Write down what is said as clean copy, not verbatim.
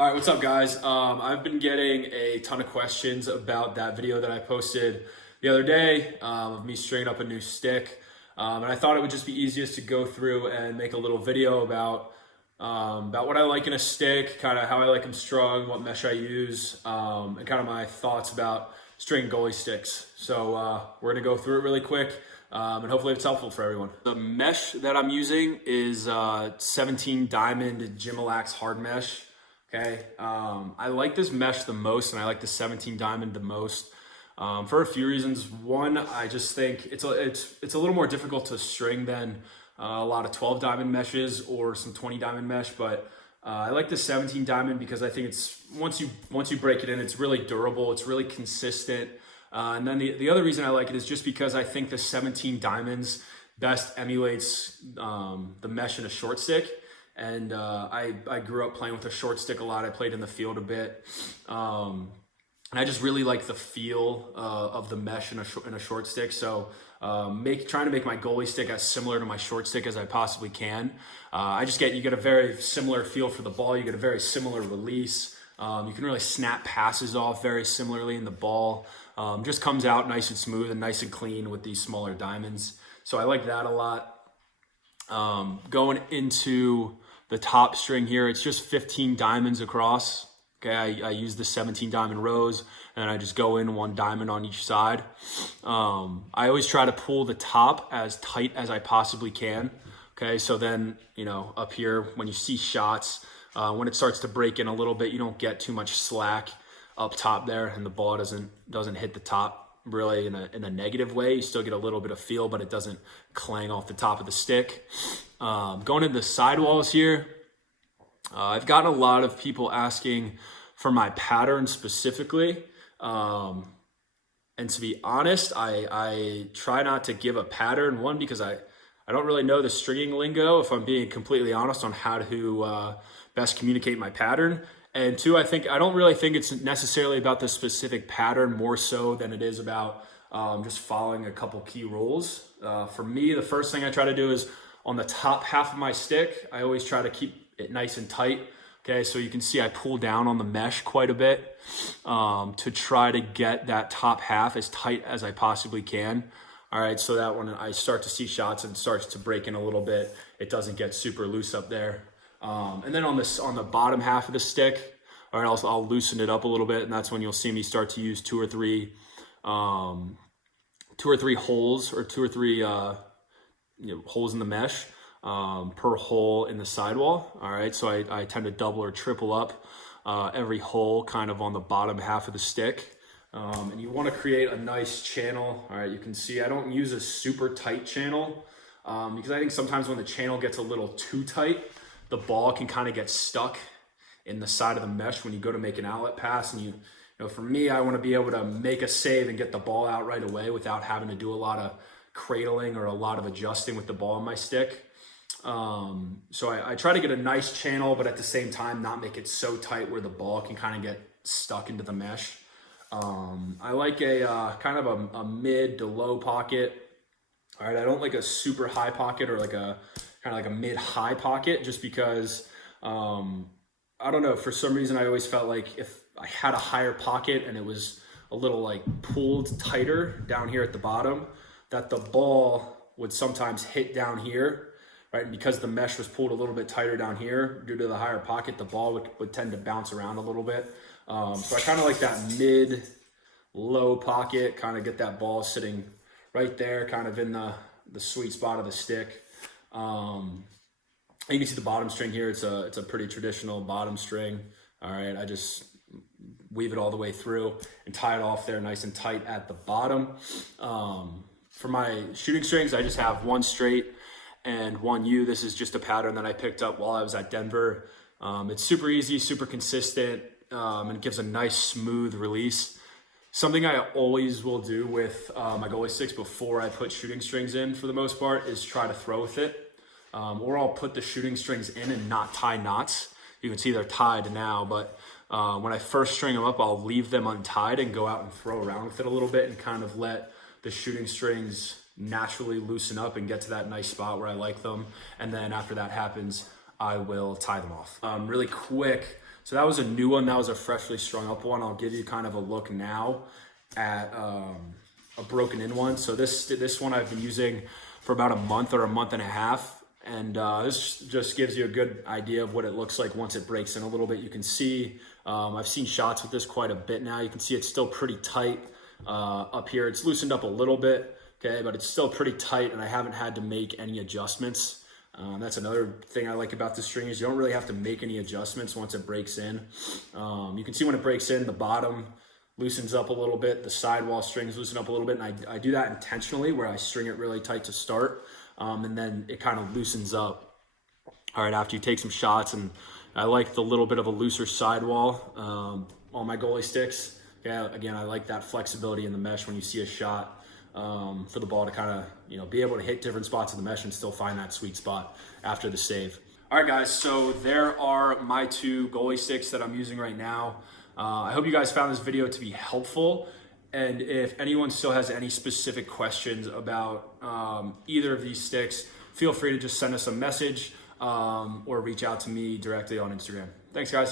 All right, what's up, guys? I've been getting a ton of questions about that video that I posted the other day of me stringing up a new stick. And I thought it would just be easiest to go through and make a little video about what I like in a stick, kind of how I like them strung, what mesh I use, and kind of my thoughts about stringing goalie sticks. So we're gonna go through it really quick, and hopefully it's helpful for everyone. The mesh that I'm using is 17 diamond Gimalax hard mesh. Okay, I like this mesh the most, and I like the 17 diamond the most for a few reasons. One, I just think it's a little more difficult to string than a lot of 12 diamond meshes or some 20 diamond mesh, but I like the 17 diamond because I think it's once you break it in, it's really durable, it's really consistent. And then the other reason I like it is just because I think the 17 diamonds best emulates the mesh in a short stick. And I grew up playing with a short stick a lot. I played in the field a bit. And I just really like the feel of the mesh in a short stick. So trying to make my goalie stick as similar to my short stick as I possibly can. You get a very similar feel for the ball. You get a very similar release. You can really snap passes off very similarly in the ball. Just comes out nice and smooth and nice and clean with these smaller diamonds. So I like that a lot. Going into the top string here, it's just 15 diamonds across. Okay, I use the 17 diamond rows, and I just go in one diamond on each side. I always try to pull the top as tight as I possibly can. Okay, so then, up here, when you see shots, when it starts to break in a little bit, you don't get too much slack up top there, and the ball doesn't hit the top really in a negative way. You still get a little bit of feel, but it doesn't clang off the top of the stick. Going into the sidewalls here, I've gotten a lot of people asking for my pattern specifically. And to be honest, I try not to give a pattern, one, because I don't really know the stringing lingo, if I'm being completely honest, on how to best communicate my pattern. And two, I don't really think it's necessarily about the specific pattern more so than it is about just following a couple key rules. For me, the first thing I try to do is on the top half of my stick, I always try to keep it nice and tight. Okay, so you can see I pull down on the mesh quite a bit to try to get that top half as tight as I possibly can. All right, so that when I start to see shots and it starts to break in a little bit, it doesn't get super loose up there. And then on the bottom half of the stick, all right, I'll loosen it up a little bit, and that's when you'll see me start to use two or three holes, or two or three holes in the mesh per hole in the sidewall. All right, so I tend to double or triple up every hole kind of on the bottom half of the stick. And you want to create a nice channel. All right, you can see I don't use a super tight channel because I think sometimes when the channel gets a little too tight, the ball can kind of get stuck in the side of the mesh when you go to make an outlet pass. And for me, I want to be able to make a save and get the ball out right away without having to do a lot of cradling or a lot of adjusting with the ball on my stick. So I try to get a nice channel, but at the same time, not make it so tight where the ball can kind of get stuck into the mesh. I like a kind of a mid to low pocket. All right, I don't like a super high pocket or like a kind of like a mid-high pocket, just because, I don't know, for some reason I always felt like if I had a higher pocket and it was a little like pulled tighter down here at the bottom, that the ball would sometimes hit down here, right? And because the mesh was pulled a little bit tighter down here, due to the higher pocket, the ball would tend to bounce around a little bit. So I kind of like that mid-low pocket, kind of get that ball sitting right there, kind of in the sweet spot of the stick. You can see the bottom string here. It's a pretty traditional bottom string. All right, I just weave it all the way through and tie it off there nice and tight at the bottom. For my shooting strings, I just have one straight and one U. This is just a pattern that I picked up while I was at Denver. It's super easy, super consistent, and it gives a nice smooth release. Something I always will do with my goalie sticks before I put shooting strings in, for the most part, is try to throw with it. Or I'll put the shooting strings in and not tie knots. You can see they're tied now, but when I first string them up, I'll leave them untied and go out and throw around with it a little bit and kind of let the shooting strings naturally loosen up and get to that nice spot where I like them. And then after that happens, I will tie them off. Really quick, So that was a new one. That was a freshly strung up one. I'll give you kind of a look now at a broken in one. So this one I've been using for about a month or a month and a half. And this just gives you a good idea of what it looks like once it breaks in a little bit. You can see, I've seen shots with this quite a bit now. You can see it's still pretty tight up here. It's loosened up a little bit, okay, but it's still pretty tight, and I haven't had to make any adjustments. That's another thing I like about the string is you don't really have to make any adjustments once it breaks in. You can see when it breaks in, the bottom loosens up a little bit, the sidewall strings loosen up a little bit, and I do that intentionally where I string it really tight to start, and then it kind of loosens up, all right, after you take some shots. And I like the little bit of a looser sidewall on my goalie sticks. Yeah, again, I like that flexibility in the mesh when you see a shot for the ball to kind of, be able to hit different spots in the mesh and still find that sweet spot after the save. All right, guys, so there are my 2 goalie sticks that I'm using right now. I hope you guys found this video to be helpful. And if anyone still has any specific questions about either of these sticks, feel free to just send us a message or reach out to me directly on Instagram. Thanks, guys.